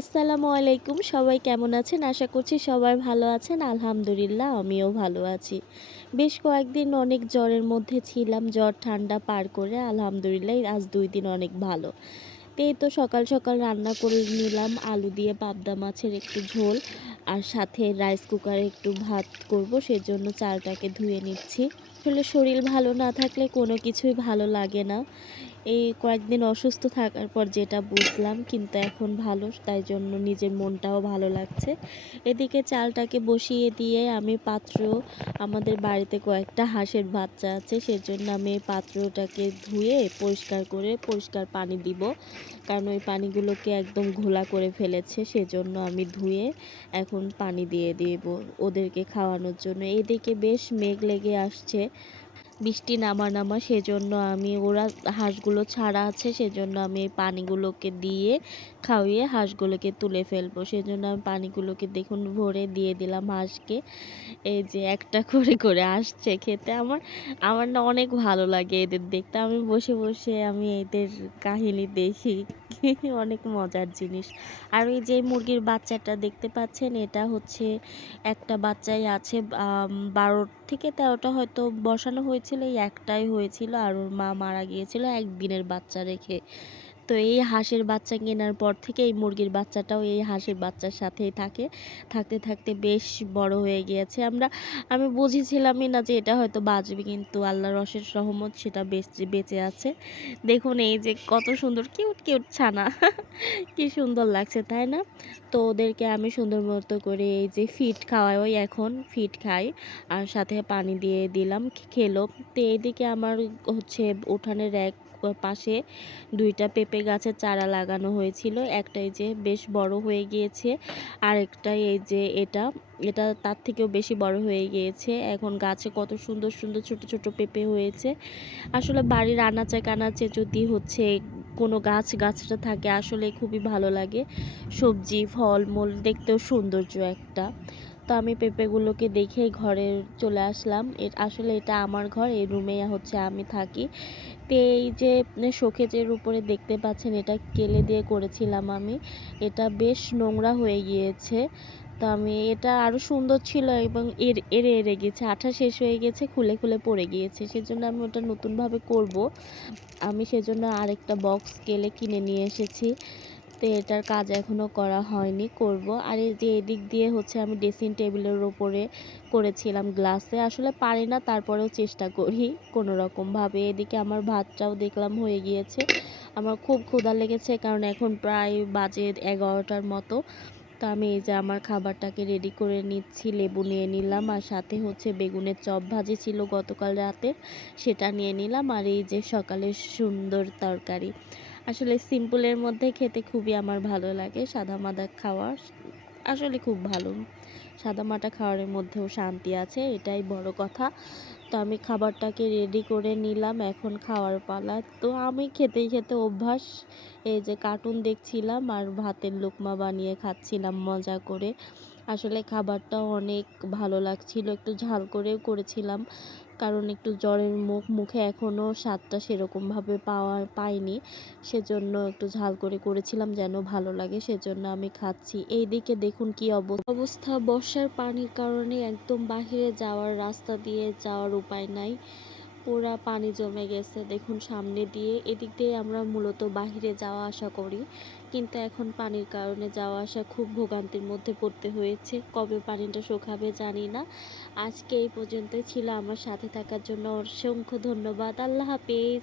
আসসালামু আলাইকুম। সবাই কেমন আছেন? আশা করছি সবাই ভালো আছেন। আলহামদুলিল্লাহ আমিও ভালো আছি। বেশ কয়েকদিন অনেক জ্বরের মধ্যে ছিলাম। জ্বর ঠান্ডা পার করে আলহামদুলিল্লাহ আজ ২ দিন অনেক ভালো। তো এই তো সকাল, সকাল রান্না করে নিলাম আলু দিয়ে পাবদা মাছের একটু ঝোল। আর সাথে রাইস কুকারে একটু ভাত করব, সেজন্য চালটাকে ধুয়ে নিচ্ছি। আসলে শরীর ভালো না থাকলে কোনো কিছুই ভালো লাগে না। এই কয়েকদিন অসুস্থ থাকার পর যেটা বুঝলাম, কিন্তু এখন ভালো, তাই জন্য নিজের মনটাও ভালো লাগছে। এদিকে চালটাকে বসিয়ে দিয়ে আমি আমাদের বাড়িতে কয়েকটা হাঁসের বাচ্চা আছে, সেজন্য আমি এই পাত্রটাকে ধুয়ে পরিষ্কার করে পরিষ্কার পানি দিব। কারণ ওই পানিগুলোকে একদম ঘোলা করে ফেলেছে, সেজন্য আমি ধুয়ে এখন পানি দিয়ে দিব ওদেরকে খাওয়ানোর জন্য। এদিকে বেশ মেঘ লেগে আসছে, বৃষ্টি নামা সেজন্য আমি হাঁসগুলো ছাড়া আছে, সেজন্য আমি এই পানিগুলোকে দিয়ে খাওয়িয়ে হাঁসগুলোকে তুলে ফেলবো। সেজন্য আমি পানিগুলোকে দেখুন ভরে দিয়ে দিলাম হাঁসকে। এই যে একটা করে আসছে খেতে। আমার না অনেক ভালো লাগে এদের দেখতে। আমি বসে, বসে আমি এদের কাহিনী দেখি। অনেক মজার জিনিস। আর এই যে মুরগির বাচ্চাটা দেখতে পাচ্ছেন, এটা হচ্ছে একটা বাচ্চাই আছে। ১২ থেকে ১৩টা হয়তো বসানো হয়েছিল, এই একটাই হয়েছিল। আর ওর মা মারা গিয়েছিল ১ দিনের বাচ্চা রেখে। তো এই হাঁসের বাচ্চা কেনার পর থেকে এই মুরগির বাচ্চাটাও এই হাঁসের বাচ্চার সাথেই থাকে। থাকতে, থাকতে বেশ বড় হয়ে গিয়েছে। আমি বুঝেছিলামই না যে এটা হয়তো বাঁচবে, কিন্তু আল্লাহর অশেষ রহমত সেটা বেঁচে আছে। দেখুন এই যে কত সুন্দর কিউট, কিউট ছানা। কি সুন্দর লাগছে, তাই না? তো ওদেরকে আমি সুন্দর মতো করে এই যে ফিড খাওয়াই, ওই এখন ফিড খাই। আর সাথে পানি দিয়ে দিলাম, খেলো। তো এইদিকে আমার হচ্ছে উঠানের এক পাশে ২টা পেঁপে গাছের চারা লাগানো হয়েছিল। একটা এই যে বেশ বড় হয়ে গিয়েছে। আরেকটা এই যে এটা তার থেকেও বেশি বড় হয়ে গিয়েছে। এখন গাছে কত সুন্দর, সুন্দর ছোট, ছোট পেঁপে হয়েছে। আসলে বাড়ির আনাচে কানাচে যদি হচ্ছে কোনো গাছটা থাকে, আসলে খুবই ভালো লাগে। সবজি, ফলমূল দেখতেও সৌন্দর্য একটা। তো আমি পেঁপেগুলোকে দেখেই ঘরে চলে আসলাম। আসলে এটা আমার ঘর, এই রুমেই হচ্ছে আমি থাকি। তো এই যে শোকেজের উপরে দেখতে পাচ্ছেন, এটা কেলে দিয়ে করেছিলাম আমি। এটা বেশ নোংরা হয়ে গিয়েছে। তো আমি এটা আরও সুন্দর ছিল এবং এরে গেছে, আঠা শেষ হয়ে গেছে, খুলে, খুলে পড়ে গিয়েছে। সেজন্য আমি ওটা নতুনভাবে করব। আমি সেজন্য আরেকটা বক্স কেলে কিনে নিয়ে এসেছি। তো এটার কাজ এখনও করা হয়নি, করব। আর এই যে এদিক দিয়ে হচ্ছে আমি ড্রেসিং টেবিলের ওপরে করেছিলাম গ্লাসে। আসলে পারি না, তারপরেও চেষ্টা করি কোনো রকমভাবে। এদিকে আমার ভাতটাও দেখলাম হয়ে গিয়েছে। আমার খুব ক্ষুধা লেগেছে, কারণ এখন প্রায় বাজে ১১টার মতো। তো আমি এই যে আমার খাবারটাকে রেডি করে নিচ্ছি। লেবু নিয়ে নিলাম, আর সাথে হচ্ছে বেগুনের চপ ভাজি ছিল গতকাল রাতের, সেটা নিয়ে নিলাম। আর এই যে সকালের সুন্দর তরকারি। আসলে সিম্পলের মধ্যে খেতে খুবই আমার ভালো লাগে। সাদামাটা খাওয়া আসলে খুব ভালো। সাদামাটা খাওয়ার মধ্যেও শান্তি আছে, এটাই বড় কথা। তো আমি খাবারটাকে রেডি করে নিলাম, এখন খাওয়ার পালা। তো আমি খেতে, খেতে অভ্যাস। এই যে কার্টুন দেখছিলাম আর ভাতের লোকমা বানিয়ে খাচ্ছিলাম মজা করে। আসলে খাবারটা অনেক ভালো লাগছিল। একটু ঝাল করেও করেছিলাম, কারণ একটু জ্বরের মুখে এখনও স্বাদটা সেরকমভাবে পাইনি। সেজন্য একটু ঝাল করে করেছিলাম যেন ভালো লাগে, সেজন্য আমি খাচ্ছি। এইদিকে দেখুন কি অবস্থা, বর্ষার পানির কারণে একদম বাহিরে যাওয়ার রাস্তা দিয়ে যাওয়ার উপায় নাই। পুরা পানি জমে গেছে দেখুন সামনে দিয়ে। এদিক দিয়ে আমরা মূলত বাহিরে যাওয়া আসা করি, কিন্তু এখন পানির কারণে যাওয়া আসা খুব ভোগান্তির মধ্যে পড়তে হয়েছে। কবে পানিটা শুকাবে জানি না। আজকে এই পর্যন্তই ছিল। আমার সাথে থাকার জন্য অসংখ্য ধন্যবাদ। আল্লাহ হাফেজ।